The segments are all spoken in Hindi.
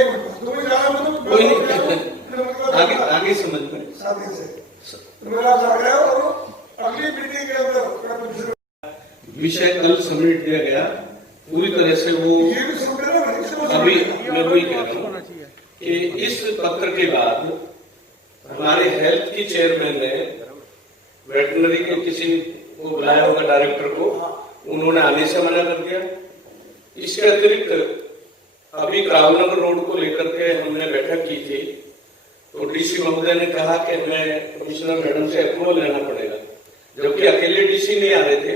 कोई नहीं, आगे आगे समझ में मेरा और अगली मीटिंग के अंदर विषय कल सबमिट किया गया पूरी तरह से। वो अभी मैं वही कह रहा हूँ कि इस पत्र के बाद हमारे हेल्थ की चेयरमैन ने वेटरनरी के किसी को बुलाया होगा, डायरेक्टर को, उन्होंने आने से मना कर दिया। इसके अतिरिक्त अभी क्राउनगर रोड को लेकर के हमने बैठक की थी, तो डीसी महोदय ने कहा कि हमें कमिश्नर मैडम से अप्रूवल लेना पड़ेगा, जबकि अकेले डीसी नहीं आ रहे थे।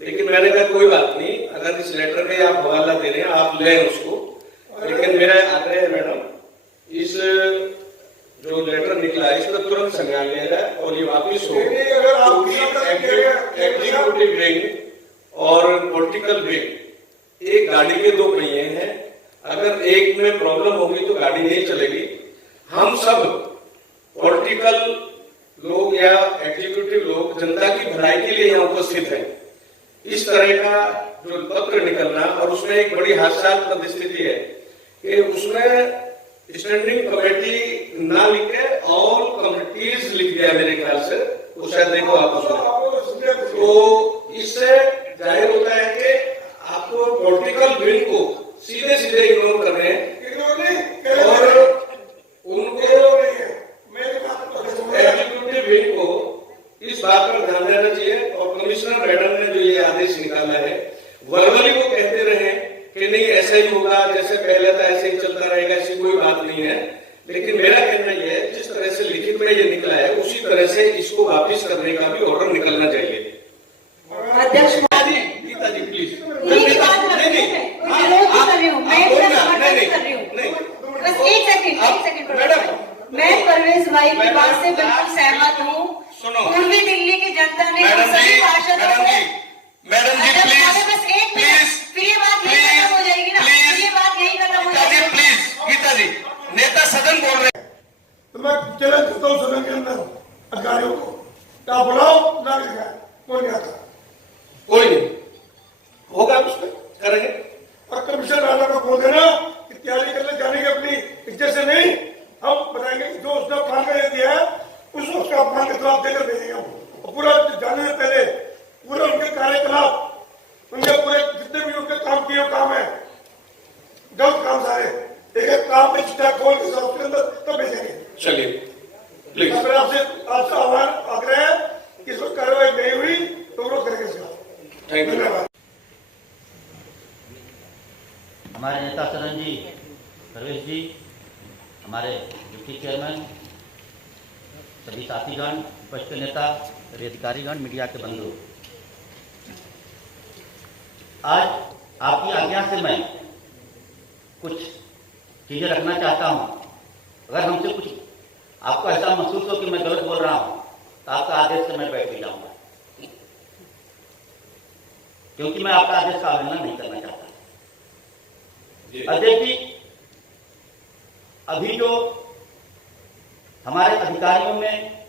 लेकिन मैंने कहा कोई बात नहीं, अगर इस लेटर का आप हवाला दे रहे हैं आप लें उसको, लेकिन मेरा आग्रह है मैडम, इस जो लेटर निकला है इसका तुरंत संज्ञान लिया जाए और ये वापिस हो। एग्जीक्यूटिव विंग और पॉलिटिकल विंग एक गाड़ी के दो पहिए हैं, अगर एक में प्रॉब्लम होगी तो गाड़ी नहीं चलेगी। हम सब पॉलिटिकल लोग या एग्जीक्यूटिव लोग जनता की भलाई के लिए यहाँ उपस्थित हैं। इस तरह का जो पत्र निकलना, और उसमें एक बड़ी हादसात परिस्थिति है कि उसमें स्टैंडिंग कमेटी ना लिख के ऑल कमिटीज लिख दिया मेरे ख्याल से, वो शायद देखो आप उसमें। तो इससे जाहिर होता है कि आपको पॉलिटिकल विल को सीधे सीधे इग्नोर कर रहे हैं और उनको एग्जीक्यूटिव विल को इस बात पर ध्यान देना चाहिए। और कमिश्नर मैडम ने जो ये आदेश निकाला है, वर्बली वो कहते रहे कि नहीं ऐसा ही होगा, जैसे पहले था ऐसे ही चलता रहेगा, ऐसी कोई बात नहीं है। लेकिन मेरा कहना यह है जिस तरह से लिखित में ये निकला है उसी तरह से इसको वापस करने का भी ऑर्डर निकलना चाहिए। अध्यक्ष गीता जी प्लीज, बस एक सेकंड मैं परवेज भाई की बात से बिल्कुल सहमत हूँ। पूर्वी दिल्ली की जनता ने सभी पार्षदों को, मैडम जी प्लीज, बस एक मिनट, फिर ये बात यही खत्म हो जाएगी ना, फिर ये बात यही खत्म हो जाएगी। प्लीज गीता जी, नेता सदन बोल रहे हैं, तो मैं चैलेंज करता हूँ सदन के अंदर अधिकारियों को, क्या बुलाओ ना लिखा कोई नहीं आता, कोई नहीं होगा उसमें करेंगे। और कमिश्नर राजा को बोल देना कि तैयारी करने जाने की अपनी इज्जत से नहीं, हम बताएंगे जो उसने अपमान कर दिया है उसका अपमान के खिलाफ देकर भेजेंगे हम। और पूरा जाने से पहले पूरे उनके कार्यकलाप, उनके पूरे जितने भी उनके काम किए काम है, गलत काम सारे एक एक काम में चिट्ठा खोल के सब के अंदर तब भेजेंगे। चलिए प्लीज, आपसे आह्वान आग्रह है कि इस वक्त कार्रवाई नहीं हुई तो विरोध करेंगे इसका। Thank you. धन्यवाद। हमारे नेता सदन जी परवेश जी, हमारे डिप्टी चेयरमैन, सभी साथीगण, विपक्ष के नेता, सभी अधिकारीगण, मीडिया के बंधु, आज आपकी आज्ञा से मैं कुछ चीजें रखना चाहता हूं। अगर हमसे कुछ आपको ऐसा महसूस हो कि मैं गलत बोल रहा हूं तो आपका आदेश से मैं बैठ भी जाऊंगा, क्योंकि मैं आपका आदेश का उल्लंघन नहीं करना चाहता। अध्यक्ष जी, अभी जो हमारे अधिकारियों में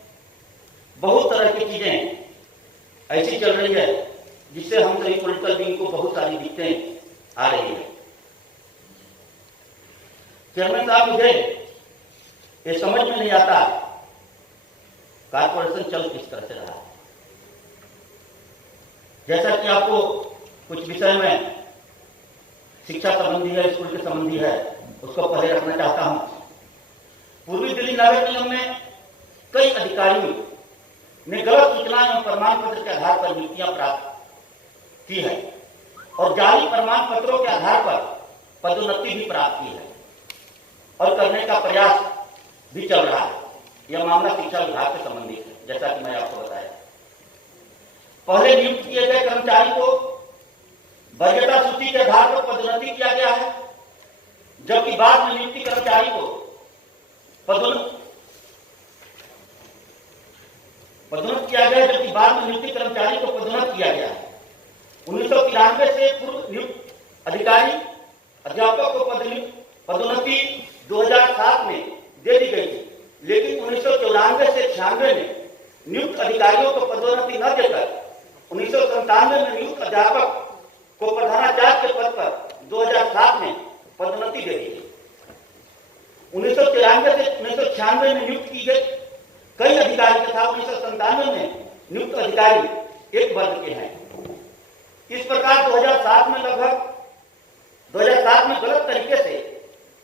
बहुत तरह की चीजें ऐसी चल रही है जिससे हम सभी पॉलिटिकल विंग को बहुत सारी दिक्कतें आ रही है। चेयरमैन साहब, मुझे ये समझ में नहीं आता कारपोरेशन चल किस तरह से रहा है। जैसा कि आपको कुछ विषय में शिक्षा संबंधी है, स्कूल के संबंधी है, उसको पहले रखना चाहता हूं। पूर्वी दिल्ली नगर निगम में कई अधिकारियों ने गलत सूचना एवं प्रमाण पत्र के आधार पर नियुक्तियां प्राप्त की है और जाली प्रमाण पत्रों के आधार पर पदोन्नति भी प्राप्त की है और करने का प्रयास भी चल रहा है। यह मामला शिक्षा विभाग से संबंधित है, जैसा कि मैं आपको बताया। पहले नियुक्त किए गए कर्मचारी को वरीयता सूची के आधार पर पदोन्नति किया गया है, जबकि बाद में नियुक्ति कर्मचारी को पदोन्नत किया गया, जबकि बाद में नियुक्ति कर्मचारी को पदोन्नत किया गया है। 1993 से पूर्व नियुक्त अधिकारी अध्यापकों को पदोन्नति 2007 में दे दी गई थी, लेकिन 1994 से 96 में नियुक्त अधिकारियों को पदोन्नति न देकर 1997 में नियुक्त अध्यापक को प्रधानाचार्य के पद पर 2007 में पदोन्नति दे दी गई। 1993 से 1996 में नियुक्त की गई कई अधिकारी तथा 1997 में नियुक्त अधिकारी एक वर्ग के हैं। इस प्रकार 2007 में गलत तरीके से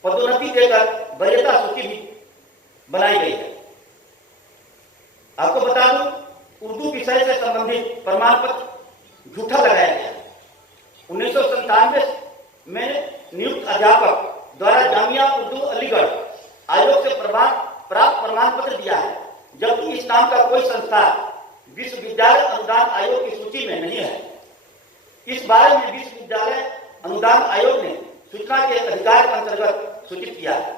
पदोन्नति देकर वरीयता सूची भी बनाई गई है। आपको बता दूं, उर्दू विषय से संबंधित प्रमाण पत्र झूठा लगाया गया। 1997 में नियुक्त अध्यापक द्वारा जामिया उर्दू अलीगढ़ आयोग से प्राप्त प्रमाण पत्र दिया है, जबकि इस नाम का कोई संस्था विश्वविद्यालय अनुदान आयोग की सूची में नहीं है। इस बारे में विश्वविद्यालय अनुदान आयोग ने सूचना के अधिकार के अंतर्गत सूचित किया है।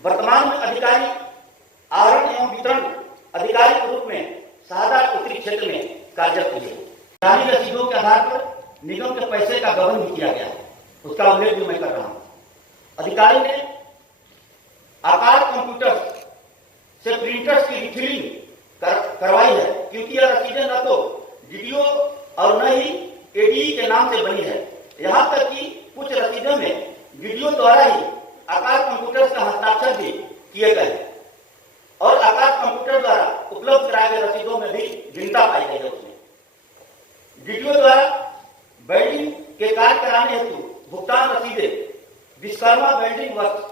वर्तमान में अधिकारी आहरण एवं वितरण अधिकारी के रूप में शाहदार उत्तरी क्षेत्र में कार्यरत हुए। जाली रसीदों के आधार पर निगम के पैसे का गबन भी किया गया है, उसका उल्लेख भी मैं कर रहा हूं। अधिकारी ने आकार कंप्यूटर से प्रिंटर्स की रिफिलिंग करवाई है, क्योंकि यह रसीदें न तो डीडीओ और न ही एडीई के नाम से बनी है। यहां तक कि कुछ रसीदों में डीडीओ द्वारा ही आकार कंप्यूटर का हस्ताक्षर भी किए गए हैं और आकार कंप्यूटर द्वारा उपलब्ध कराए गए रसीदों में भी भिन्नता पाई गई है। उसमें डीडीओ द्वारा वेल्डिंग के कार्य कराने हेतु भुगतान रसीदें विश्वकर्मा वेल्डिंग वर्क्स,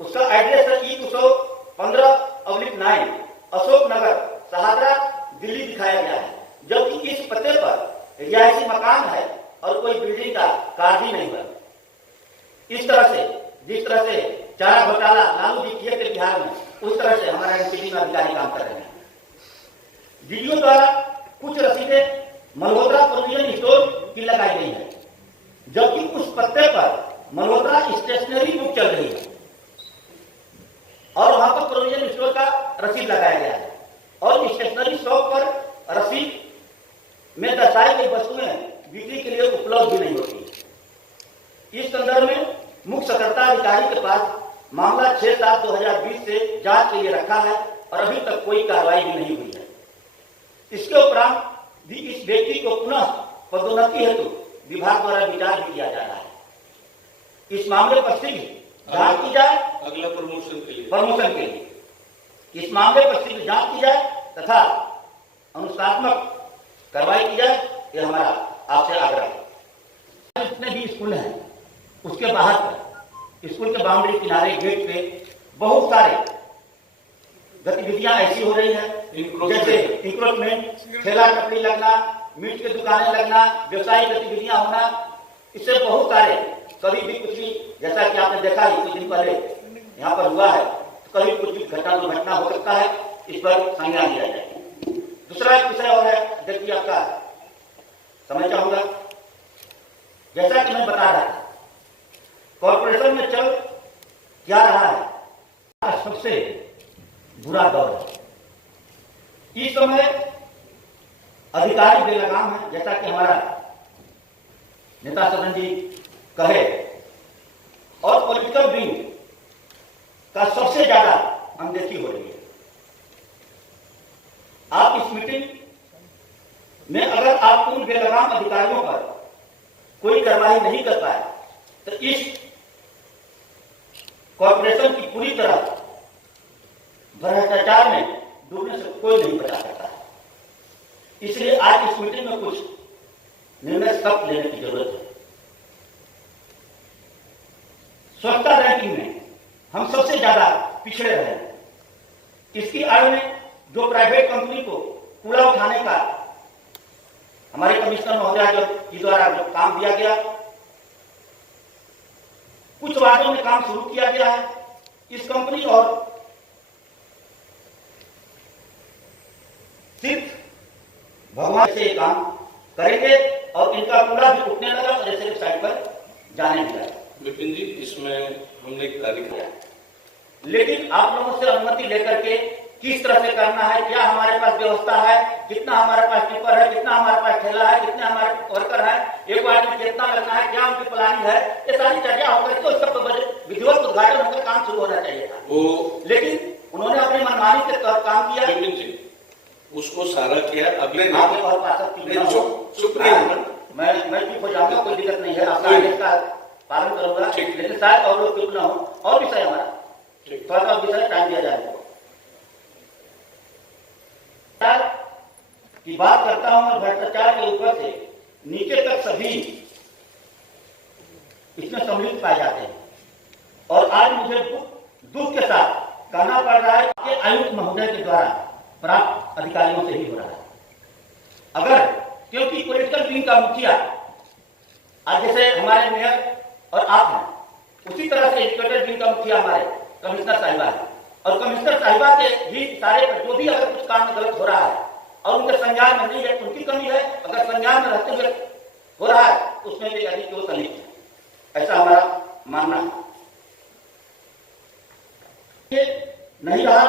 उसका एड्रेस है E215/9 अशोक नगर सहादरा दिल्ली दिखाया गया है, जबकि इस पते पर रिहायशी मकान है और कोई बिल्डिंग का कार्य भी नहीं बना। इस तरह से जिस तरह से चारा घोटाला लालू जी किए थे बिहार में, उस तरह से हमारा एनसीडी में अधिकारी काम कर रहे हैं। डीडीओ द्वारा कुछ रसीदें मल्होत्रा प्रोविजन स्टोर की लगाई गई है, जबकि उस पत्ते पर मल्होत्रा स्टेशनरी बुक चल रही है और वहां पर प्रोविजन स्टोर का रसीद लगाया गया है और स्टेशनरी शॉप पर रसीद में दर्शाई गई वस्तुएं बिक्री के लिए उपलब्ध भी नहीं होती। इस संदर्भ में मुख्य सतर्कता अधिकारी के पास मामला 6/7/2020 से जांच के लिए रखा है और अभी तक कोई कार्रवाई भी नहीं हुई है। इसके उपरांत भी इस व्यक्ति को पुनः पदोन्नति हेतु विभाग द्वारा विचार भी किया जा रहा है। इस मामले पर शीघ्र जांच की जाए, अगला प्रमोशन के लिए इस मामले पर शीघ्र जांच की जाए तथा अनुशासनात्मक कार्रवाई की जाए, यह हमारा आपसे आग्रह है। जितने भी स्कूल हैं उसके बाहर पर स्कूल के बाउंड्री किनारे गेट पे बहुत सारे गतिविधियां ऐसी हो रही है, जैसे इंक्रोचमेंट, ठेला टपड़ी लगना, मीट की दुकानें लगना, व्यवसायिक गतिविधियां होना। इससे बहुत सारे कभी भी कुछ भी, जैसा कि आपने देखा कुछ दिन पहले यहाँ पर हुआ है, तो कभी कुछ भी दुर्घटना हो सकता है, इस पर संज्ञान लिया जाए। दूसरा एक विषय और है, देखिए आपका समझ चाहूंगा, जैसा कि मैं बता रहा था, कॉर्पोरेशन में चल क्या रहा है, सबसे बुरा दौर है। इस समय अधिकारी बेलगाम है, जैसा कि हमारा नेता सदन जी कहे, और पॉलिटिकल विंग का सबसे ज्यादा अनदेखी हो रही है। आप इस मीटिंग में अगर आप उन बेलगाम अधिकारियों पर कोई कार्रवाई नहीं कर पाए तो इस कॉर्पोरेशन की पूरी तरह भ्रष्टाचार में डूबने से कोई नहीं बचा सकता है। इसलिए आज इस मीटिंग में कुछ निर्णय सख्त लेने की जरूरत है। स्वच्छता रैंकिंग में हम सबसे ज्यादा पिछड़े रहे हैं। इसकी आड़ में जो प्राइवेट कंपनी को कूड़ा उठाने का हमारे कमिश्नर महोदय जी द्वारा जो काम दिया गया, कुछ वार्डों में काम शुरू किया गया है। इस कंपनी और सिर्फ भगवान से काम करेंगे और इनका कूड़ा भी उठने लगा और ऐसे साइड पर जाने लगा। विपिन जी, इसमें हमने एक कार्य किया, लेकिन आप लोगों से अनुमति लेकर के किस तरह से करना है, क्या हमारे पास व्यवस्था है, कितना हमारे पास टिपर है, कितना हमारे पास ठेला है, कितने हमारे वर्कर है, एक बार में कितना लगना है, क्या उनकी प्लानिंग है, ये सारी चर्चा होकर के उसका विधिवत उद्घाटन होकर काम शुरू होना चाहिए था। लेकिन उन्होंने अपनी मनमानी से काम किया। विपिन जी, उसको सारा किया। अभी मैं चुप हो जाऊंगा, कोई दिक्कत नहीं है। आपका पालन करूंगा, लेकिन शायद और लोग चुप ना हो। और विषय हमारा थोड़ा सा विषय टाइम दिया जाए की बात करता हूं मैं। भ्रष्टाचार के ऊपर से नीचे तक सभी इसमें सम्मिलित पाए जाते हैं। और आज मुझे दुख के साथ कहना पड़ रहा है कि आयुक्त महोदय के द्वारा प्राप्त अधिकारियों से ही हो रहा है। अगर क्योंकि पॉलिटिकल विंग का मुखिया आज जैसे हमारे मेयर और आप हैं, उसी तरह से एजुकेटेड विंग का मुखिया हमारे कमिश्नर साहिबा है। और कमिश्नर साहिबा के भी सारे जो भी अगर कुछ काम गलत हो रहा है और उनके संज्ञान में नहीं है, उनकी कमी है। अगर संज्ञान में रहते हुए हो रहा है उसमें भी अधिक क्यों संलिप्त है, ऐसा हमारा मानना है। ये नहीं रहा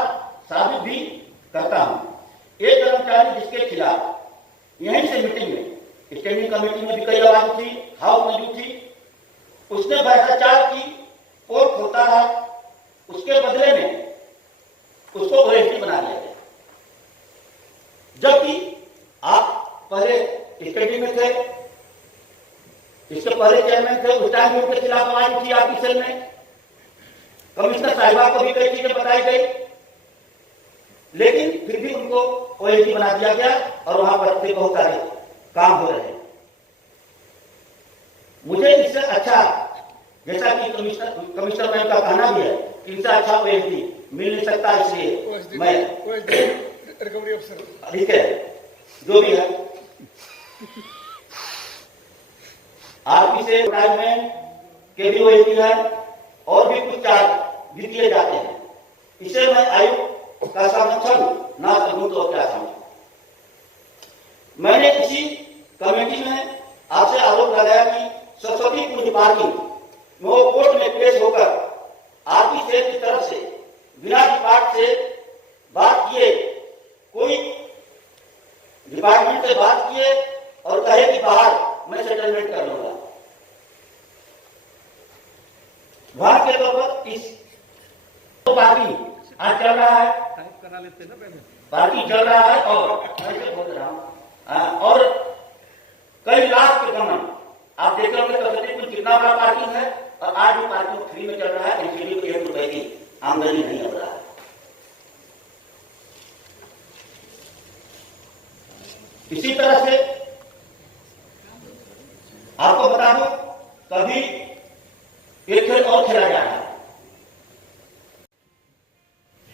साबित भी करता हूं। एक कर्मचारी जिसके खिलाफ यहीं से मीटिंग में, स्टैंडिंग कमेटी में भी कई आवाज थी, हाउस मौजूद थी, उसने भ्रष्टाचार की पोल खोलता रहा। उसके बदले में उसको ओएसडी बना दिया गया, जबकि आप पहले स्टैंडिंग में थे, इसके पहले चेयरमैन थे, उस टाइम उनके खिलाफ आवाज उठी आपकी सेल में। कमिश्नर साहिबा को भी कई चीजें बताई गई, लेकिन फिर भी उनको ओएसडी बना दिया गया और वहां पर से बहुत सारे काम हो रहे हैं। मुझे इससे अच्छा, जैसा कि कमिश्नर मैम का कहना भी है, इनसे अच्छा ओएसडी मिल नहीं सकता, इसलिए मैं रिकवरी अफसर ठीक है जो भी है आरपी से मैनेजमेंट के भी ओएसडी है और भी कुछ चार्ज भी दिए जाते हैं। इसे मैं आयुक्त का समर्थन ना करूं तो क्या समझ। मैंने इसी कमेटी में आपसे आरोप लगाया कि सरस्वती पूजा पार्किंग में वो कोर्ट में पेश होकर आरपी से की तरफ से बिना डिपार्ट से बात किए, कोई डिपार्टमेंट से बात किए और कहे कि बाहर मैं सेटलमेंट कर लूंगा। वहां के तौर पर इस पार्टी आज चल रहा है, पार्टी चल रहा है और मैं बोल रहा हूं और कई लाख के गमन आप देख रहे होंगे सरस्वती कितना बड़ा पार्किंग है और आज भी पार्किंग फ्री में चल रहा है। एनसीडी को 1 रुपए की आमदनी नहीं हो रहा है। इसी तरह से आपको बता दो, कभी एक खेल और खेला जा रहा है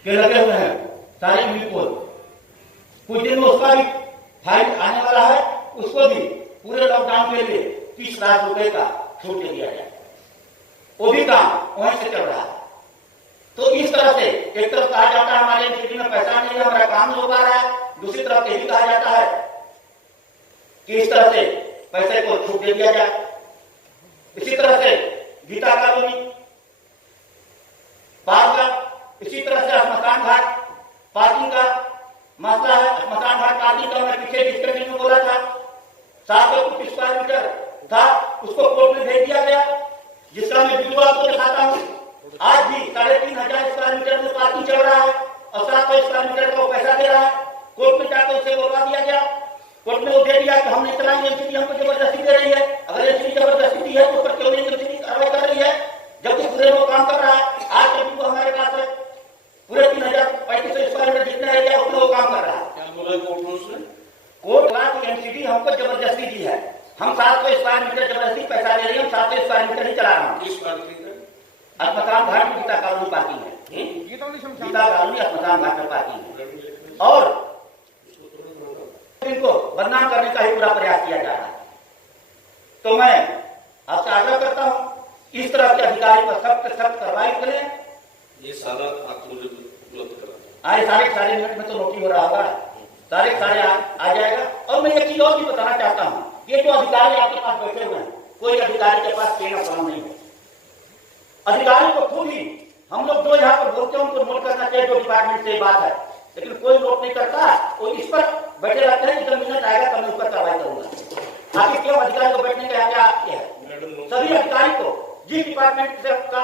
के लगे हुए हैं सारे मिलकोल। कुछ दिन में उसका भी फाइन आने वाला है, उसको भी पूरे लॉकडाउन के लिए 30 लाख रुपए का छूट दे दिया जाए। वो भी काम वहीं से चल रहा है। तो इस तरह से एक तरफ कहा जाता है हमारे एनसीडी में पैसा नहीं है, हमारा काम नहीं हो पा रहा है, दूसरी तरफ ये भी कहा जाता है कि इस तरह से पैसे को छूट दे दिया जाए। इसी तरह से गीता कॉलोनी पार्क, इसी तरह से श्मशान घाट पार्किंग का मसला है। श्मशान घाट पार्किंग का मैं पीछे डिस्कशन में बोला था, 750 स्क्वायर मीटर था, उसको कोर्ट में भेज दिया गया, जिसका मैं वीडियो आपको दिखाता हूं। आज भी 3500 स्क्वायर मीटर में पार्किंग चल रहा है और 700 स्क्वायर मीटर का वो पैसा दे रहा है। कोर्ट में जाकर उसे बोलवा दिया गया, कोर्ट में वो दे दिया कि हम नहीं चलाएंगे, एनसीडी हमको जबरदस्ती दे रही है। अगर एनसीडी जबरदस्ती दी है तो उस पर क्यों नहीं एनसीडी कार्रवाई कर रही है, जबकि पूरे वो काम कर रहा है। आज के को हमारे पास है पूरे 3500 स्क्वायर मीटर जितना एरिया उसमें वो काम कर रहा है। क्या बोला कोर्ट में उसने? कोर्ट की एनसीडी हमको जबरदस्ती दी है, हम 700 स्क्वायर मीटर जबरदस्ती पैसा ले रही है, हम 700 स्क्वायर मीटर ही चला रहा हूँ। किस पार्किंग है? श्मशान घाट में गीता कॉलोनी पार्किंग है, गीता कॉलोनी श्मशान घाट में पार्किंग है और इनको बदनाम करने का ही पूरा प्रयास किया जा रहा है। तो मैं आपसे आग्रह करता हूं इस तरह के अधिकारी पर सख्त कार्रवाई करें। ये सारा आप मुझे उपलब्ध करा, आए सारे मिनट में तो नोटिस हो रहा होगा, सारे आ जाएगा। और मैं एक चीज और भी बताना चाहता हूं, ये जो अधिकारी आपके पास बैठे हुए हैं, कोई अधिकारी के पास पेन और कलम नहीं है। अधिकारी को खुद ही हम लोग जो यहाँ पर बोलते हैं उनको नोट करना चाहिए, जो डिपार्टमेंट से बात है, लेकिन कोई नोट नहीं करता और इस पर बैठे रहते हैं। जब मिनट आएगा तब मैं उस पर कार्रवाई करूंगा। आखिर क्यों अधिकारी को बैठने का क्या है? सभी अधिकारी को जिस डिपार्टमेंट से का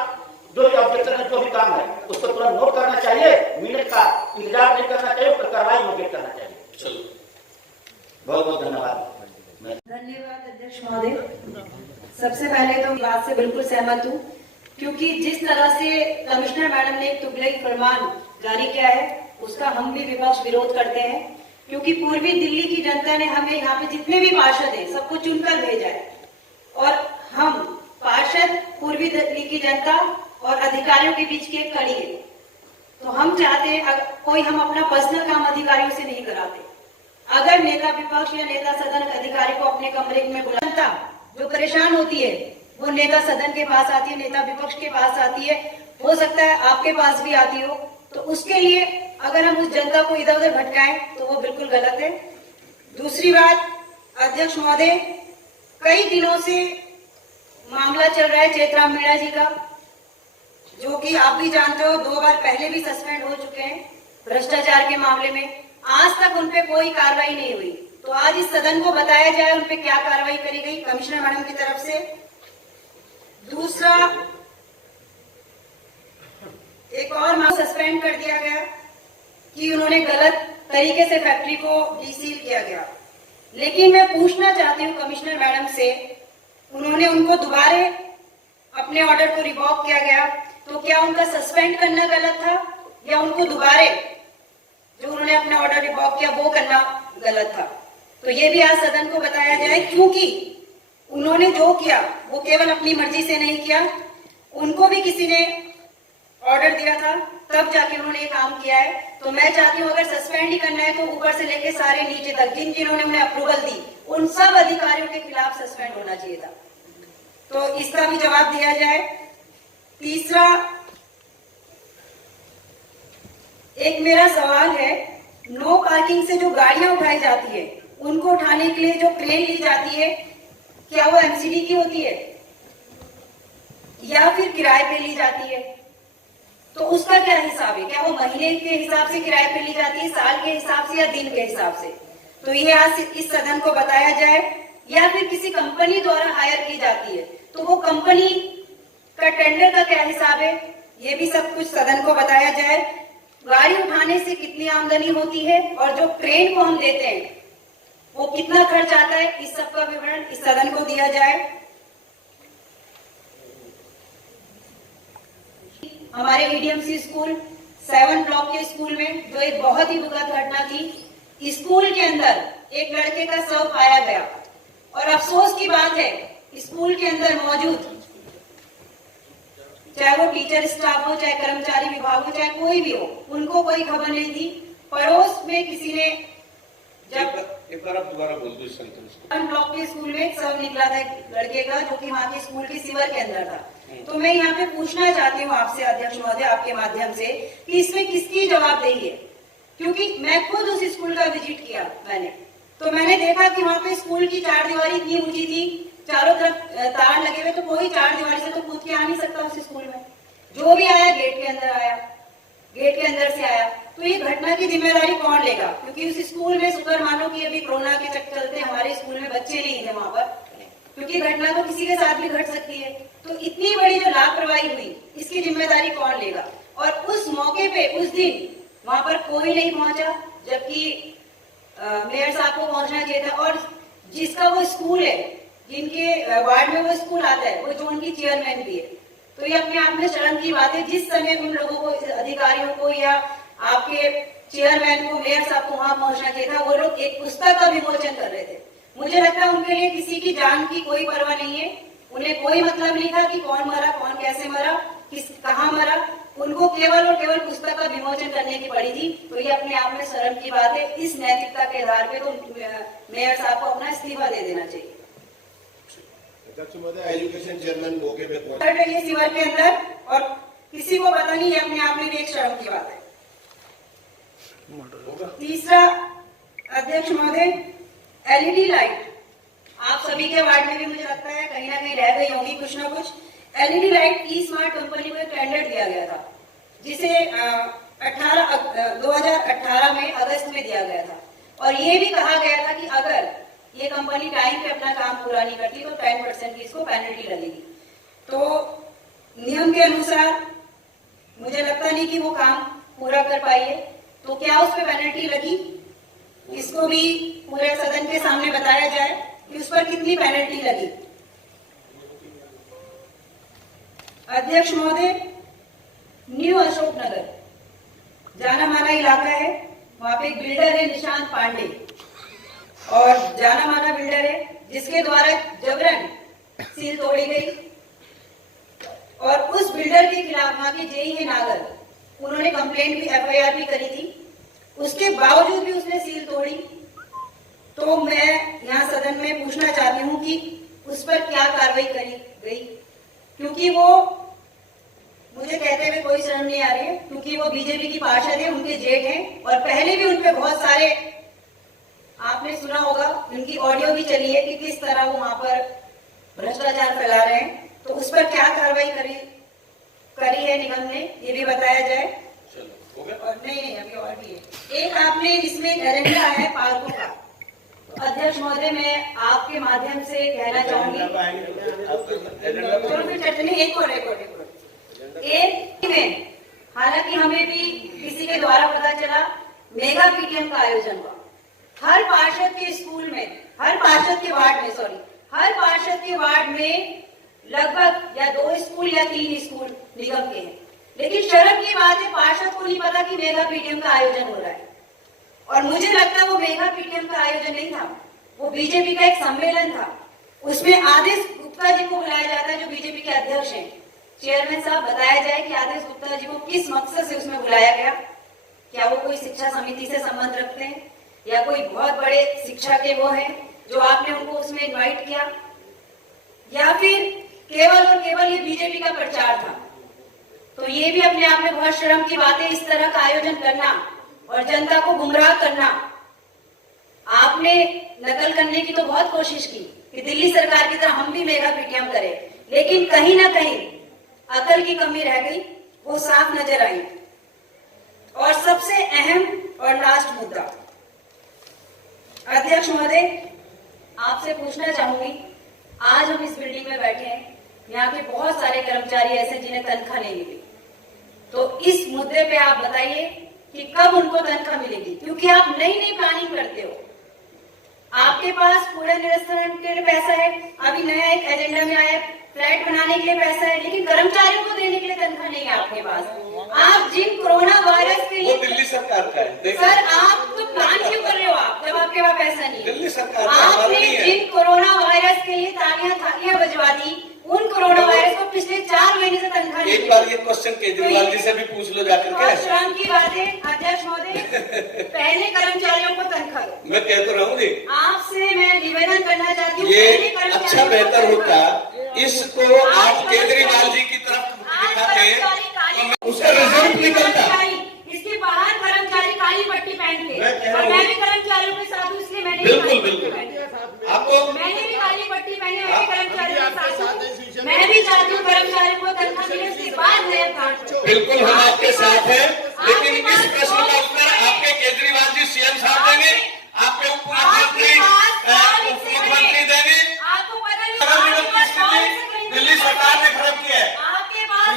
जो भी ऑब्जेक्शन है, जो भी काम है, उसको तुरंत नोट करना चाहिए, मिनट का इंतजार नहीं करना चाहिए, उस पर कार्रवाई इमीडिएट करना चाहिए। चलो बहुत बहुत धन्यवाद। धन्यवाद अध्यक्ष महोदय। सबसे पहले तो बात से बिल्कुल सहमत हूँ, क्योंकि जिस तरह से कमिश्नर मैडम ने एक तुगलकी फरमान जारी किया है उसका हम भी विपक्ष विरोध करते हैं, क्योंकि पूर्वी दिल्ली की जनता ने हमें यहाँ पे जितने भी पार्षद हैं सबको चुनकर भेजा है और हम पार्षद पूर्वी दिल्ली की जनता और अधिकारियों के बीच की एक कड़ी है। तो हम चाहते हैं कोई हम अपना पर्सनल काम अधिकारियों से नहीं कराते। अगर नेता विपक्ष या नेता सदन अधिकारी को अपने कमरे में बुलाता, जो परेशान होती है वो नेता सदन के पास आती है, नेता विपक्ष के पास आती है, हो सकता है आपके पास भी आती हो। तो उसके लिए अगर हम उस जनता को इधर उधर भटकाएं तो वो बिल्कुल गलत है। दूसरी बात, अध्यक्ष महोदय, कई दिनों से मामला चल रहा है चेतराम मीणा जी का, जो कि आप भी जानते हो 2 बार पहले भी सस्पेंड हो चुके हैं भ्रष्टाचार के मामले में। आज तक उन पे कोई कार्रवाई नहीं हुई, तो आज इस सदन को बताया जाए उन पे क्या कार्रवाई करी गई कमिश्नर मैडम की तरफ से। दूसरा, एक और मामला सस्पेंड कर दिया गया कि उन्होंने गलत तरीके से फैक्ट्री को डीसील किया गया। लेकिन मैं पूछना चाहती हूँ कमिश्नर मैडम से, उन्होंने उनको दोबारा अपने ऑर्डर को रिवॉक किया गया, तो क्या उनका सस्पेंड करना गलत था या उनको दोबारा जो उन्होंने अपना ऑर्डर रिवॉक किया वो करना गलत था? तो ये भी आज सदन को बताया जाए, क्योंकि उन्होंने जो किया वो केवल अपनी मर्जी से नहीं किया, उनको भी किसी ने ऑर्डर दिया था तब जाके उन्होंने ये काम किया है। तो मैं चाहती हूँ अगर सस्पेंड ही करना है तो ऊपर से लेके सारे नीचे तक जिन्होंने उन्हें अप्रूवल दी उन सब अधिकारियों के खिलाफ सस्पेंड होना चाहिए था। तो इसका भी जवाब दिया जाए। तीसरा, एक मेरा सवाल है, नो पार्किंग से जो गाड़ियां उठाई जाती है उनको उठाने के लिए जो क्रेन ली जाती है, क्या वो एमसीडी की होती है या फिर किराए पे ली जाती है? तो उसका क्या हिसाब है? क्या वो महीने के हिसाब से किराए पे ली जाती है, साल के हिसाब से या दिन के हिसाब से? तो ये आज इस सदन को बताया जाए। या फिर किसी कंपनी द्वारा हायर की जाती है तो वो कंपनी का टेंडर का क्या हिसाब है, ये भी सब कुछ सदन को बताया जाए। गाड़ी उठाने से कितनी आमदनी होती है और जो क्रेन को हम देते हैं वो कितना खर्च आता है, इस सब का विवरण इस सदन को दिया जाए। हमारे ईडीएमसी स्कूल 7 ब्लॉक के स्कूल में जो एक बहुत ही दुखद घटना थी, स्कूल के अंदर एक लड़के का शव पाया गया और अफसोस की बात है स्कूल के अंदर मौजूद चाहे वो टीचर स्टाफ हो, चाहे कर्मचारी विभाग हो, चाहे कोई भी हो, उनको कोई खबर नहीं थी। पड़ोस में किसी ने एक बार आप दोबारा बोल दो इस सेंटेंस को। ब्लॉक के स्कूल में शव निकला था लड़के का जो कि वहाँ के स्कूल के सीवर के अंदर था। तो मैं यहाँ पे पूछना चाहती हूँ आपसे अध्यक्ष महोदय, आपके माध्यम से, कि इसमें किसकी जवाबदेही है? क्योंकि मैं खुद उस स्कूल का विजिट किया तो मैंने देखा कि वहाँ पे स्कूल की 4 दीवारी इतनी ऊंची थी, चारों तरफ तार लगे हुए, तो कोई 4 दीवारी से तो कूद के आ नहीं सकता उस स्कूल में। जो भी आया गेट के अंदर आया, गेट के अंदर से आया। तो ये घटना की जिम्मेदारी कौन लेगा? क्योंकि उस स्कूल में शुक्र मानो कि अभी कोरोना के चलते हमारे स्कूल में बच्चे नहीं थे वहां पर, क्योंकि घटना तो किसी के साथ भी घट सकती है। तो इतनी बड़ी जो लापरवाही हुई, इसकी जिम्मेदारी कौन लेगा? और उस मौके पे उस दिन वहां पर कोई नहीं पहुंचा, जबकि मेयर साहब को पहुंचना चाहिए था। और जिसका वो स्कूल है, जिनके वार्ड में वो स्कूल आता है, वो जोन की चेयरमैन भी है। तो ये अपने आप में शर्म की बात है। जिस समय उन लोगों को, अधिकारियों को या आपके चेयरमैन को, मेयर साहब को वहां पहुंचना चाहिए था, वो लोग एक पुस्तक का विमोचन कर रहे थे। मुझे लगता है उनके लिए किसी की जान की कोई परवाह नहीं है। उन्हें कोई मतलब नहीं था कि कौन मरा, कौन कैसे मरा, कहाँ मरा। उनको केवल और केवल पुस्तक का विमोचन करने की पड़ी थी। तो ये अपने आप में शर्म की बात है। इस नैतिकता के आधार पे तो मेयर साहब को अपना इस्तीफा दे देना चाहिए। एजुकेशन चेयरमैन मौके पे पहुंचे सीवर के अंदर और किसी को पता नहीं, है अपने आप में भी एक शर्म की बात है। तीसरा अध्यक्ष महोदय, एलईडी लाइट आप सभी के वार्ड में भी मुझे लगता है कहीं ना कहीं रह गई होंगी कुछ ना कुछ। एलईडी लाइट ई स्मार्ट कंपनी को एक टेंडर दिया गया था, जिसे 2018 में अगस्त में दिया गया था। और ये भी कहा गया था कि अगर ये कंपनी टाइम पे अपना काम पूरा नहीं करती तो 10% की इसको पेनल्टी लगेगी। तो नियम के अनुसार मुझे लगता नहीं कि वो काम पूरा कर पाई है। तो क्या उस पर पेनल्टी लगी, इसको भी पूरे सदन के सामने बताया जाए कि उस पर कितनी पेनल्टी लगी। अध्यक्ष महोदय, न्यू अशोक नगर जाना माना इलाका है। वहां पे एक बिल्डर है निशांत पांडे, और जाना माना बिल्डर है जिसके द्वारा जबरन सील तोड़ी गई। और उस बिल्डर के खिलाफ वहां के जेई है नागर, उन्होंने कंप्लेंट भी, एफआईआर भी करी थी। उसके बावजूद भी उसने सील तोड़ी। तो मैं यहाँ सदन में पूछना चाहती हूँ कि उस पर क्या कार्रवाई करी गई, क्योंकि वो मुझे कहते हुए कोई शर्म नहीं आ रही है, क्योंकि वो बीजेपी की पार्षद है, उनके जेठ हैं, और पहले भी उनपे बहुत सारे, आपने सुना होगा, उनकी ऑडियो भी चली है कि किस तरह वो वहां पर भ्रष्टाचार फैला रहे हैं। तो उस पर क्या कार्रवाई करी है निगम ने, ये भी बताया जाए। चलो, हो गया? और नहीं, अभी और भी है। एक आपने इसमें एजेंडा है पार्कों का। तो अध्यक्ष महोदय, मैं आपके माध्यम से कहना चाहूंगी, एक में हालांकि हमें भी किसी के द्वारा पता चला मेगा पीटीएम का आयोजन हुआ। हर पार्षद के स्कूल में, हर पार्षद के वार्ड में लगभग या 2 स्कूल या 3 स्कूल निगम के हैं। लेकिन शर्म की बात है, पार्षद को नहीं पता कि मेगा पीटीएम का आयोजन हो रहा है। और मुझे लगता है वो मेगा पीटीएम का आयोजन नहीं था, वो बीजेपी का एक सम्मेलन था। उसमें आदेश गुप्ता जी को बुलाया जाता है, जो बीजेपी के अध्यक्ष हैं। चेयरमैन साहब, बताया जाए कि आदेश गुप्ता जी को किस मकसद से उसमें बुलाया गया? क्या वो कोई शिक्षा समिति से संबंध रखते हैं, या कोई बहुत बड़े शिक्षा के वो हैं जो आपने उनको उसमें इनवाइट किया, या फिर केवल और केवल ये बीजेपी का प्रचार था? तो ये भी अपने आप में बहुत शर्म की बात है, इस तरह का आयोजन करना और जनता को गुमराह करना। आपने नकल करने की तो बहुत कोशिश की कि दिल्ली सरकार की तरह हम भी मेगा पीटीएम करें, लेकिन कहीं ना कहीं अकल की कमी रह गई, वो साफ नजर आई। और सबसे अहम और लास्ट मुद्दा, अध्यक्ष महोदय, आपसे पूछना चाहूंगी, आज हम इस बिल्डिंग में बैठे हैं, यहाँ के बहुत सारे कर्मचारी ऐसे जिन्हें तनख्वाह नहीं मिली। तो इस मुद्दे पे आप बताइए कि कब उनको तनख्वाह मिलेगी, क्योंकि आप नई नई प्लानिंग करते हो। आपके पास कूड़ा निरसन के लिए पैसा है, अभी नया एक एजेंडा में आया, फ्लैट बनाने के लिए पैसा है, लेकिन कर्मचारियों को देने के लिए तनख्वाह नहीं है आपके पास। आप जिन कोरोना वायरस के लिए, वो दिल्ली सरकार का है। सर आप तो प्लान क्यों कर रहे हो आप, जब आपके पास पैसा नहीं है? दिल्ली सरकार का, आपने जिन कोरोना वायरस के लिए तालियां बजवा दी, उन कोरोना वायरस को पिछले 4 महीने से तनख्वाह नहीं। एक बार ये क्वेश्चन केजरीवाल जी से भी पूछ लो जाकर के। शर्म की बात है अध्यक्ष महोदय, पहले कर्मचारियों को तनख्वाह दो। मैं कह तो रहा हूँ जी, आपसे मैं निवेदन करना चाहती हूँ, ये अच्छा बेहतर होता इसको आप केजरीवाल जी की तरफ दिखाते, उसका रिजल्ट निकलता। इसके बाहर कर्मचारी काली पट्टी पहन के, और मैं भी कर्मचारियों के साथ हूँ, इसलिए मैंने बिल्कुल बिल्कुल आपको, मैंने भी काली पट्टी पहने हुए कर्मचारियों के साथ हूँ। मैं भी चाहती हूँ कर्मचारियों को तनख्वाह मिले, उसके बाद नया काम। बिल्कुल हम आपके साथ हैं, लेकिन इस प्रश्न का उत्तर आपके केजरीवाल जी सीएम साहब देंगे, आपके उप मुख्यमंत्री देंगे। आपको पता नहीं दिल्ली सरकार ने खराब किया है,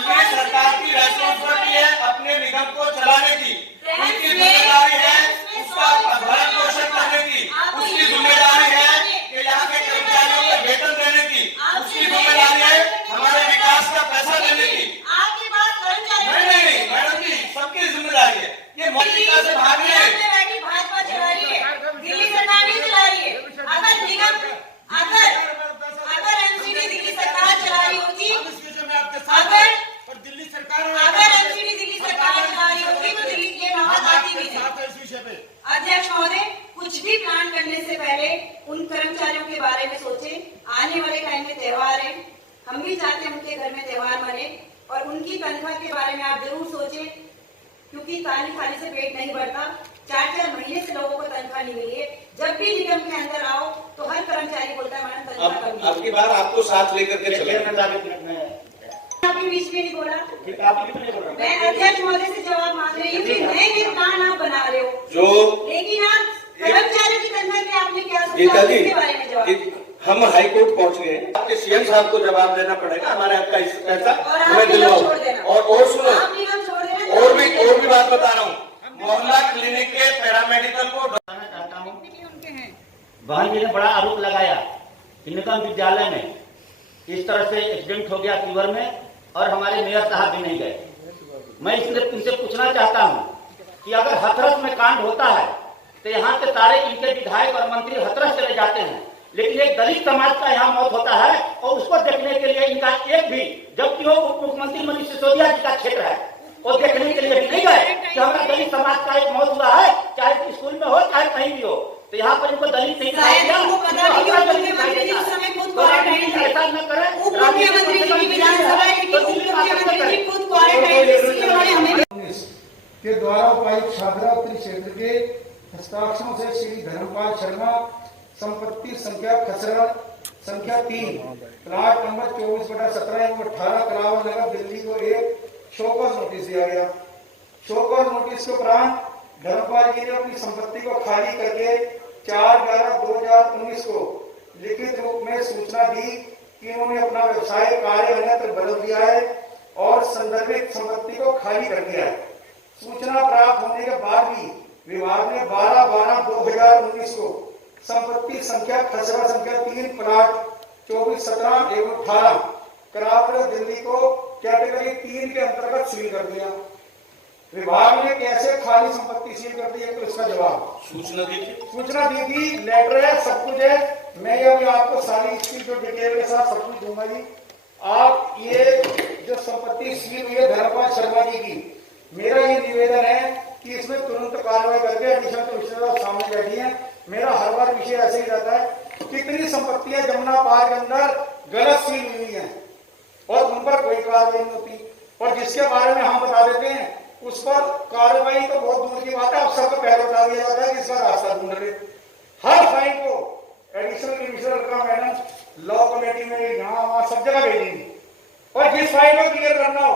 दिल्ली सरकार की रेस्पॉन्सिबिलिटी है अपने निगम को चलाने की, उनकी जिम्मेदारी है उसका भरण पोषण करने की, उसकी जिम्मेदारी है कि यहाँ के कर्मचारियों को वेतन देने की, उसकी जिम्मेदारी है हमारे विकास का पैसा देने की। आपकी बात कर्मचारी नहीं मैडम जी, सबकी जिम्मेदारी है। ये मौलिकता से भाग रहे हैं। भाजपा चला रही है, दिल्ली सरकार नहीं चला रही है। अगर निगम, अगर एमसीडी दिल्ली सरकार चला रही होती, दिल्ली सरकार अगर एमसीडी दिल्ली सरकार चला रही होती तो दिल्ली की आवाज आती भी नहीं। अध्यक्ष महोदय, कुछ भी प्लान करने से पहले उन कर्मचारियों के बारे में सोचें। आने वाले टाइम में त्योहार है, हम भी चाहते हैं उनके घर में त्योहार मने, और उनकी तनख्वाह के बारे में आप जरूर सोचें, क्योंकि ताली खाली से पेट नहीं भरता। 4-4 महीने से लोगों को तनख्वाह नहीं मिली है। जब भी निगम के अंदर आओ तो हर कर्मचारी बोलता है मैडम तनख्वाह कम है। अब की बार आपको साथ लेकर के चले। आपके बीच में नहीं बोला, मैं अध्यक्ष महोदय से जवाब मांग रही हूँ कि नए प्लान आप बना रहे हो, जो लेकिन आप कर्मचारियों की तनख्वाह पे आपने क्या सोचा, गीता जी, इसके बारे में जवाब। हम हाई कोर्ट पहुंच गए, आपके सीएम साहब को जवाब देना पड़ेगा, हमारे आपका पैसा हमें दिलवाओ। और सुनो, और भी बात बता रहा हूँ, मोहल्ला क्लिनिक के पैरामेडिकल को बताना चाहता हूँ। बहन जी ने बड़ा आरोप लगाया कि निगम विद्यालय में इस तरह से एक्सीडेंट हो गया सीवर में, और हमारे मेयर साहब भी नहीं गए। मैं इनसे पूछना चाहता हूं कि अगर हाथरस में कांड होता है तो यहाँ से सारे इनके विधायक और मंत्री हाथरस चले जाते हैं, लेकिन एक दलित समाज का यहाँ मौत होता है और उसको देखने के लिए इनका एक भी, जबकि वो उप मुख्यमंत्री मनीष सिसोदिया जी का क्षेत्र है, और देखने के लिए भी नहीं गए कि हमारा दलित समाज का एक मौत हुआ है, चाहे स्कूल में हो चाहे कहीं भी हो। तो यहाँ पर इनको दलित नहीं दिखाई दिया। ऐसा न करें के द्वारा उपायुक्त छात्रा उत्तरी क्षेत्र के हस्ताक्षरों से श्री धर्मपाल शर्मा संपत्ति संख्या खसरा संख्या 3 प्लाट नंबर 24/17 एवं 18 करावल नगर दिल्ली को एक शोकॉज नोटिस दिया गया। शोकॉज नोटिस के उपरांत धर्मपाल जी ने अपनी संपत्ति को खाली करके 4/11/2019 को लिखित रूप में सूचना दी कि उन्होंने अपना व्यवसाय कार्य अन्यत्र बदल दिया है और संदर्भित संपत्ति को खाली कर दिया है। सूचना प्राप्त होने के बाद भी विभाग ने 12/12/2019 को संपत्ति संख्या खसरा संख्या 3 प्लाट 24/17 एवं 18 करावल दिल्ली को कैटेगरी 3 के अंतर्गत सील कर दिया। विभाग ने कैसे खाली संपत्ति सील कर दी है, तो इसका जवाब सूचना दी थी, लेटर है, सब कुछ है। मैं अभी आपको सारी इसकी जो डिटेल के साथ सब कुछ दूंगा जी। आप ये जो संपत्ति सील हुई है धर्मपाल शर्मा जी की, मेरा ये निवेदन है कि इसमें तुरंत कार्रवाई करके एडिशनल कमिश्नर सामने बैठी है। मेरा हर बार विषय ऐसे ही रहता है, कितनी संपत्तियां जमुना पार के अंदर गलत सील हुई है और उन पर कोई कार्रवाई नहीं होती, और जिसके बारे में हम बता देते हैं उस पर कार्रवाई तो बहुत दूर की बात है, अफसर को पहले बता दिया जाता है कि इसका रास्ता ढूंढ रहे। हर फाइल को एडिशनल कमिश्नर का मैडम लॉ कमेटी में यहाँ वहां सब जगह भेजेंगी, और जिस फाइल को क्लियर करना हो,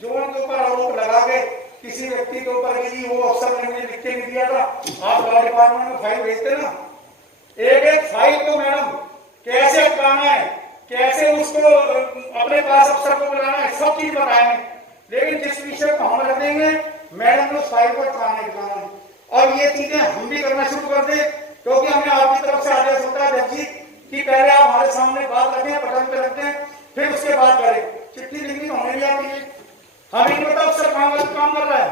जोन के ऊपर आरोप लगा के किसी व्यक्ति के ऊपर कि वो अफसर ने मुझे लिख के नहीं दिया था, आप लॉ डिपार्टमेंट में फाइल भेजते ना, एक एक फाइल को मैडम कैसे हटाना है, कैसे उसको अपने पास अफसर को बुलाना है, सब चीज बताएंगे। लेकिन जिस विषय को हम रख देंगे, मैडम ने उस फाइल को हटाने दिखाना है, और ये चीजें हम भी करना शुरू कर दे, क्योंकि हमें आपकी तरफ से आदेश होता है जज जी कि पहले आप हमारे सामने बात रखें, पटल पे रखते हैं, फिर उसके बाद करें। चिट्ठी लिखनी तो हमें भी आती है, हमें नहीं पता अफसर काम कर रहा है।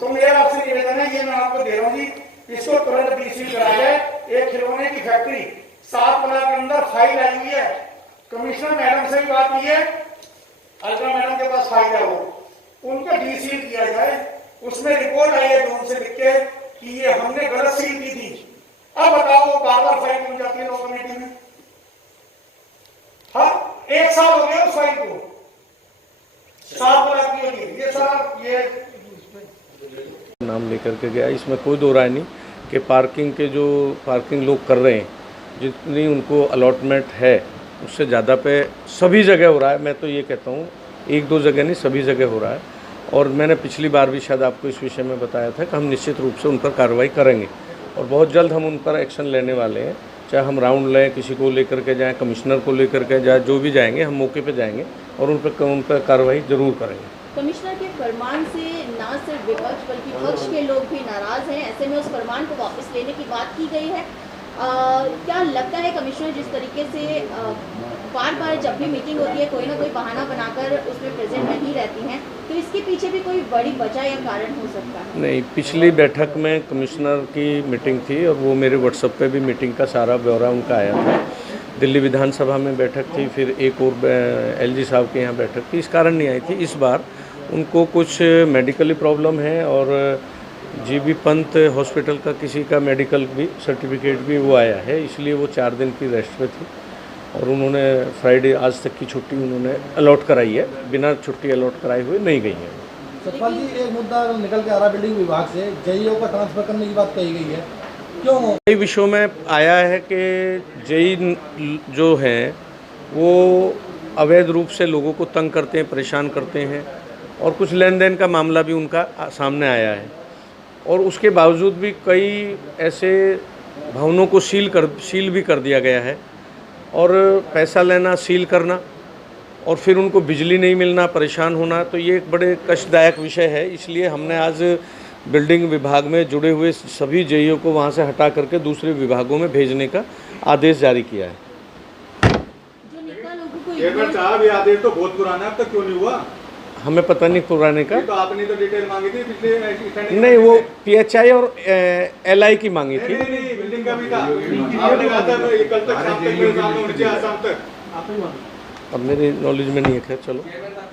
तो मेरा आपसे निवेदन है, ये मैं आपको दे रहा हूँ जी, इसको तुरंत डीसील कराया जाए। एक खिलौने की फैक्ट्री 7 प्लाट के अंदर फाइल आई हुई है, कमिश्नर मैडम से भी बात हुई है, अल्ट्रा मैडम के पास फाइल है, वो उनको डीसील किया जाए। उसमें रिपोर्ट आई है जोन से लिख के कि ये हमने गलत सील की थी। अब बताओ वो बार-बार फाइल मिल जाती है लॉ कमेटी में। हाँ, 1 साल हो गया उस फाइल को, 7 लाख की होगी ये सारा ये नाम लेकर के गया। इसमें कोई दो राय नहीं कि पार्किंग लोग कर रहे हैं, जितनी उनको अलॉटमेंट है उससे ज़्यादा पे सभी जगह हो रहा है। मैं तो ये कहता हूँ 1-2 जगह नहीं, सभी जगह हो रहा है। और मैंने पिछली बार भी शायद आपको इस विषय में बताया था कि हम निश्चित रूप से उन पर कार्रवाई करेंगे और बहुत जल्द हम उन पर एक्शन लेने वाले हैं। चाहे हम राउंड लें, किसी को लेकर के जाएँ, कमिश्नर को लेकर के जाए, जो भी जाएंगे हम मौके पर जाएंगे और उन पर कार्रवाई जरूर करेंगे। कमिश्नर के फरमान से न सिर्फ विपक्ष बल्कि पक्ष के लोग भी नाराज हैं। ऐसे में उस फरमान को वापस लेने की बात की गई है। क्या लगता है कमिश्नर जिस तरीके से बार बार जब भी मीटिंग होती है कोई ना कोई बहाना बनाकर उसमें प्रेजेंट नहीं रहती हैं, तो इसके पीछे भी कोई बड़ी वजह या कारण हो सकता है? नहीं, पिछली बैठक में कमिश्नर की मीटिंग थी और वो मेरे व्हाट्सएप पे भी मीटिंग का सारा ब्यौरा उनका आया था। दिल्ली विधानसभा में बैठक थी, फिर एक और एलजी साहब के यहाँ बैठक थी, इस कारण नहीं आई थी। इस बार उनको कुछ मेडिकली प्रॉब्लम है और जीबी पंत हॉस्पिटल का किसी का मेडिकल भी सर्टिफिकेट भी वो आया है, इसलिए वो 4 दिन की रेस्ट पे थी और उन्होंने फ्राइडे आज तक की छुट्टी उन्होंने अलॉट कराई है, बिना छुट्टी अलॉट कराए हुए नहीं गई है। सतपाल जी, एक मुद्दा निकल के आ रहा बिल्डिंग विभाग से, जेईओ का ट्रांसफर करने की बात कही गई है, क्यों? कई विषयों में आया है कि जेई जो हैं वो अवैध रूप से लोगों को तंग करते हैं, परेशान करते हैं और कुछ लेन देन का मामला भी उनका सामने आया है और उसके बावजूद भी कई ऐसे भवनों को सील भी कर दिया गया है और पैसा लेना, सील करना और फिर उनको बिजली नहीं मिलना, परेशान होना, तो ये एक बड़े कष्टदायक विषय है। इसलिए हमने आज बिल्डिंग विभाग में जुड़े हुए सभी जेईओ को वहाँ से हटा करके दूसरे विभागों में भेजने का आदेश जारी किया है। जो नेता लोगों को चेयरमैन साहब ये आदेश तो बहुत पुराना है, अब तक क्यों नहीं हुआ? हमें पता नहीं पुराने का। ये तो आपने तो डिटेल मांगी थी पिछले नहीं, वो PHI और LI की मांगी थी। नहीं, बिल्डिंग का भी था। आपने कहा था कल तक शाम तक मेरे सामने होनी चाहिए, आज शाम तक। अब मेरी नॉलेज में नहीं है, खैर चलो,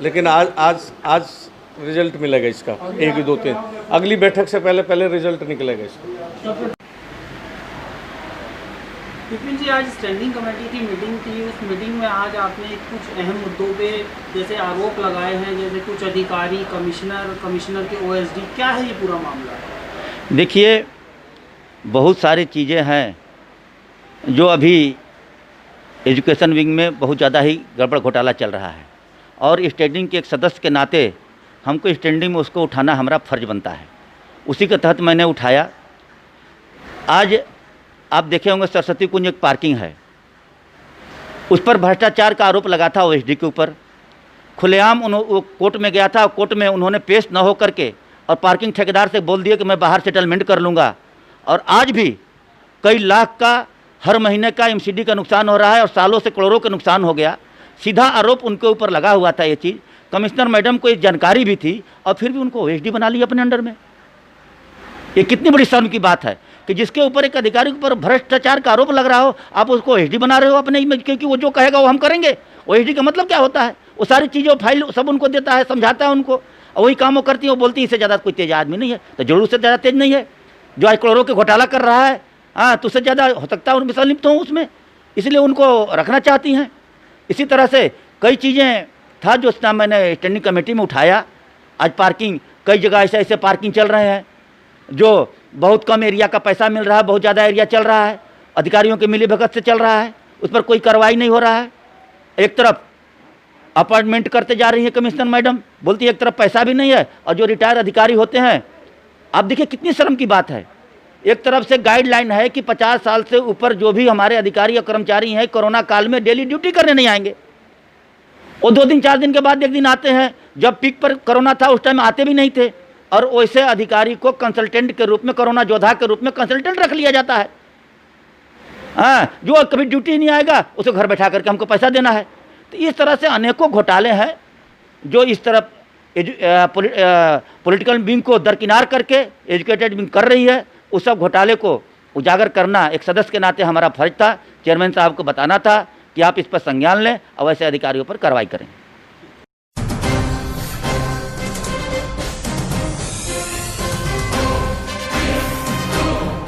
लेकिन आज रिजल्ट मिलेगा इसका, 1 2 3 अगली बैठक से पहले रिजल्ट निकलेगा इसका। विपिन जी, आज स्टैंडिंग कमेटी की मीटिंग थी, उस मीटिंग में आज आपने कुछ अहम मुद्दों पे जैसे आरोप लगाए हैं, जैसे कुछ अधिकारी, कमिश्नर के OSD, क्या है ये पूरा मामला? देखिए, बहुत सारी चीज़ें हैं जो अभी एजुकेशन विंग में बहुत ज़्यादा ही गड़बड़ घोटाला चल रहा है, और स्टैंडिंग के एक सदस्य के नाते हमको स्टैंडिंग में उसको उठाना हमारा फ़र्ज बनता है। उसी के तहत मैंने उठाया। आज आप देखे होंगे सरस्वती कुंज एक पार्किंग है, उस पर भ्रष्टाचार का आरोप लगा था OSD के ऊपर। खुलेआम वो कोर्ट में गया था, कोर्ट में उन्होंने पेश न हो करके और पार्किंग ठेकेदार से बोल दिया कि मैं बाहर सेटलमेंट कर लूँगा, और आज भी कई लाख का हर महीने का MCD का नुकसान हो रहा है और सालों से करोड़ों का नुकसान हो गया। सीधा आरोप उनके ऊपर लगा हुआ था ये चीज़। कमिश्नर मैडम को ये जानकारी भी थी और फिर भी उनको OSD बना लिया अपने अंडर में। ये कितनी बड़ी शर्म की बात है कि जिसके ऊपर एक अधिकारी के ऊपर भ्रष्टाचार का आरोप लग रहा हो, आप उसको OSD बना रहे हो अपने, क्योंकि वो जो कहेगा वो हम करेंगे। OSD का मतलब क्या होता है? वो सारी चीज़ें फाइल सब उनको देता है, समझाता है उनको, और वही काम वो करती है। वो बोलती है इससे ज़्यादा कोई तेज आदमी नहीं है, तो जरूर उससे ज़्यादा तेज नहीं है। जो आज करोड़ों के घोटाला कर रहा है, हाँ, तो उससे ज़्यादा हो सकता है उनमें संलिप्त हों उसमें, इसलिए उनको रखना चाहती हैं। इसी तरह से कई चीज़ें था जो मैंने स्टैंडिंग कमेटी में उठाया। आज पार्किंग, कई जगह ऐसे पार्किंग चल रहे हैं जो बहुत कम एरिया का पैसा मिल रहा है, बहुत ज़्यादा एरिया चल रहा है, अधिकारियों के मिलीभगत से चल रहा है, उस पर कोई कार्रवाई नहीं हो रहा है। एक तरफ अपॉइंटमेंट करते जा रही है कमिश्नर मैडम, बोलती है एक तरफ पैसा भी नहीं है, और जो रिटायर अधिकारी होते हैं, आप देखिए कितनी शर्म की बात है। एक तरफ से गाइडलाइन है कि 50 साल से ऊपर जो भी हमारे अधिकारी या कर्मचारी हैं कोरोना काल में डेली ड्यूटी करने नहीं आएंगे। वो 2 दिन 4 दिन के बाद एक दिन आते हैं। जब पीक पर कोरोना था उस टाइम आते भी नहीं थे, और वैसे अधिकारी को कंसल्टेंट के रूप में, कोरोना योद्धा के रूप में कंसल्टेंट रख लिया जाता है। हाँ, जो कभी ड्यूटी नहीं आएगा उसे घर बैठा करके हमको पैसा देना है। तो इस तरह से अनेकों घोटाले हैं जो इस तरफ पॉलिटिकल विंग को दरकिनार करके एजुकेटेड विंग कर रही है। उस सब घोटाले को उजागर करना एक सदस्य के नाते हमारा फर्ज था। चेयरमैन साहब को बताना था कि आप इस पर संज्ञान लें और ऐसे अधिकारियों पर कार्रवाई करें।